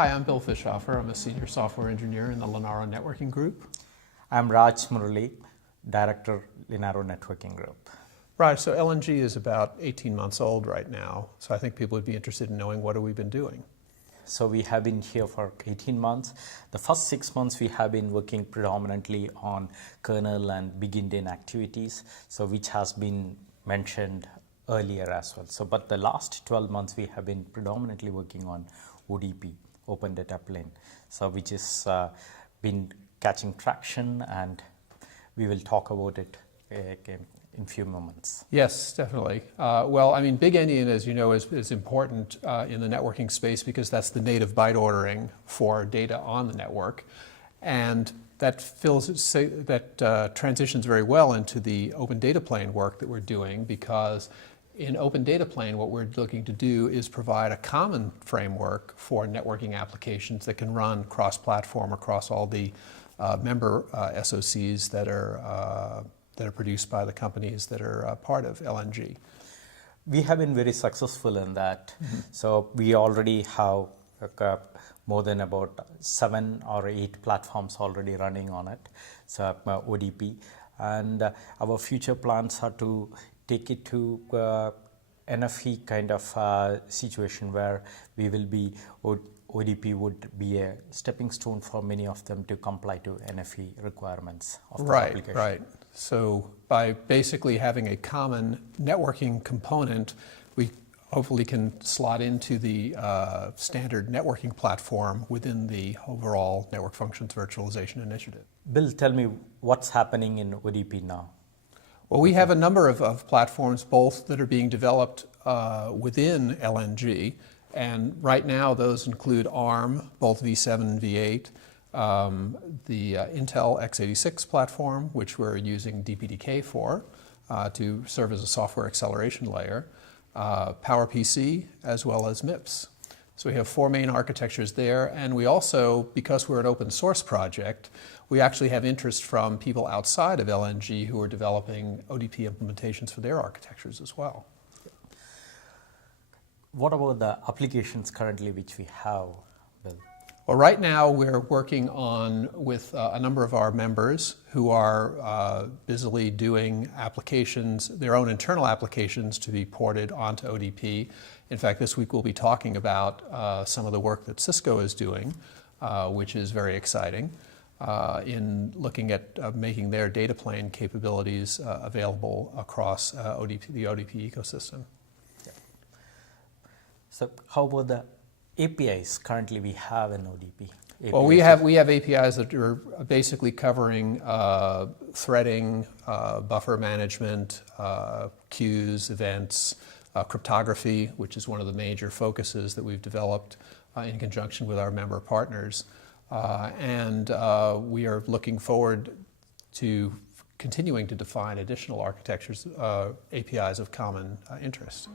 Hi, I'm Bill Fischhofer. I'm a senior software engineer in the Linaro Networking Group. I'm Raj Murali, Director, Linaro Networking Group. Right, so LNG is about 18 months old right now, so I think people would be interested in knowing what have we been doing. So we have been here for 18 months. The first 6 months we have been working predominantly on kernel and big Endian activities, so which has been mentioned earlier as well. So, but the last 12 months we have been predominantly working on ODP, Open Data Plane, so which has been catching traction, and we will talk about it in a few moments. Yes, definitely. Well, I mean, big Endian, as you know, is important in the networking space because that's the native byte ordering for data on the network, and that transitions very well into the Open Data Plane work that we're doing, because in Open Data Plane, what we're looking to do is provide a common framework for networking applications that can run cross-platform across all the member SOCs that are produced by the companies that are part of LNG. We have been very successful in that. So we already have more than about 7 or 8 platforms already running on it, so ODP. And our future plans are to take it to NFE kind of situation where we will be, ODP would be a stepping stone for many of them to comply to NFE requirements of the application. Right. So by basically having a common networking component, we hopefully can slot into the standard networking platform within the overall Network Functions Virtualization Initiative. Bill, tell me what's happening in ODP now. Well, we have a number of platforms, both that are being developed within LNG, and right now those include ARM, both V7 and V8, the Intel x86 platform, which we're using DPDK for to serve as a software acceleration layer, PowerPC, as well as MIPS. So we have 4 main architectures there, and we also, because we're an open source project, we actually have interest from people outside of LNG who are developing ODP implementations for their architectures as well. What about the applications currently which we have, Bill? Well, right now we're working with a number of our members who are busily doing applications, their own internal applications, to be ported onto ODP. In fact, this week we'll be talking about some of the work that Cisco is doing, which is very exciting, in looking at making their data plane capabilities available across the ODP ecosystem. Yeah. So how about the APIs currently we have in ODP? Well, we have APIs that are basically covering threading, buffer management, queues, events, cryptography, which is one of the major focuses that we've developed in conjunction with our member partners. And we are looking forward to continuing to define additional architectures, APIs of common interest.